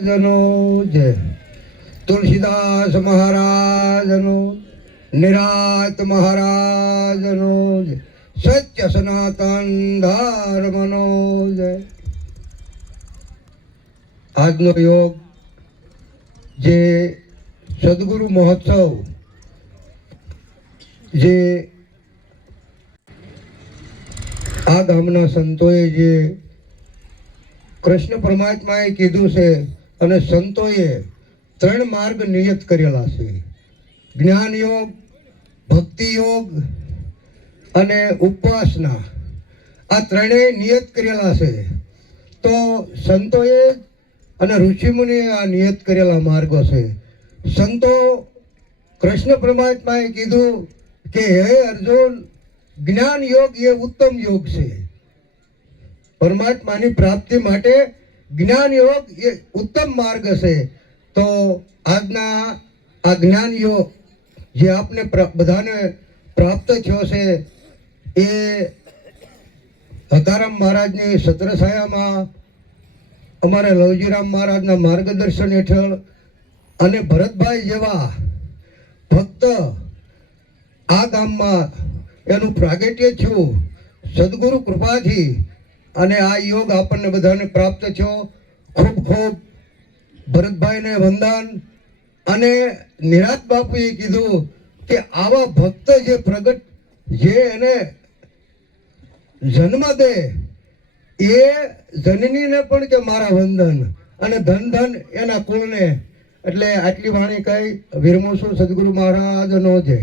જનો જય તુલસીદાસ મહારાજનો, નિરાત મહારાજનો જય, સત્ય સનાતન ધર્મનો જય. આજનો યોગ જે સદગુરુ મહોત્સવ જે આ ગામના સંતોએ જે કૃષ્ણ પરમાત્માએ કીધું છે અને સંતોએ 3 માર્ગ નિયત કરેલા છે: જ્ઞાન યોગ, ભક્તિ યોગ અને ઉપાસના. આ ત્રણેય નિયત કરેલા છે. તો સંતોએ અને ઋષિમુનિએ આ નિયત કરેલા માર્ગો છે. સંતો કૃષ્ણ પરમાત્માએ કીધું કે હે અર્જુન, જ્ઞાન યોગ એ ઉત્તમ યોગ છે. પરમાત્માની પ્રાપ્તિ માટે જ્ઞાન યોગ એ ઉત્તમ માર્ગ છે. તો આજના આ જ્ઞાન યોગ જે આપને બધાને પ્રાપ્ત થયો છે એ હકારામ મહારાજની છત્રછાયામાં અમારે લવજીરામ મહારાજના માર્ગદર્શન હેઠળ અને ભરતભાઈ જેવા ભક્ત આ ગામમાં એનું પ્રાગટ્ય થયું સદગુરુ કૃપાથી, અને આ યોગ આપણને બધાને પ્રાપ્ત થયો. ખૂબ ખૂબ ભરતભાઈને વંદન. અને નિરાત બાપુએ કીધું કે આવા ભક્ત જે પ્રગટ જે એને જન્મ દે એ જનનીને પણ કે મારા વંદન, અને ધન ધન એના કુળને. એટલે આટલી વાણી કહી વિરમું છું. સદગુરુ મહારાજનો જય.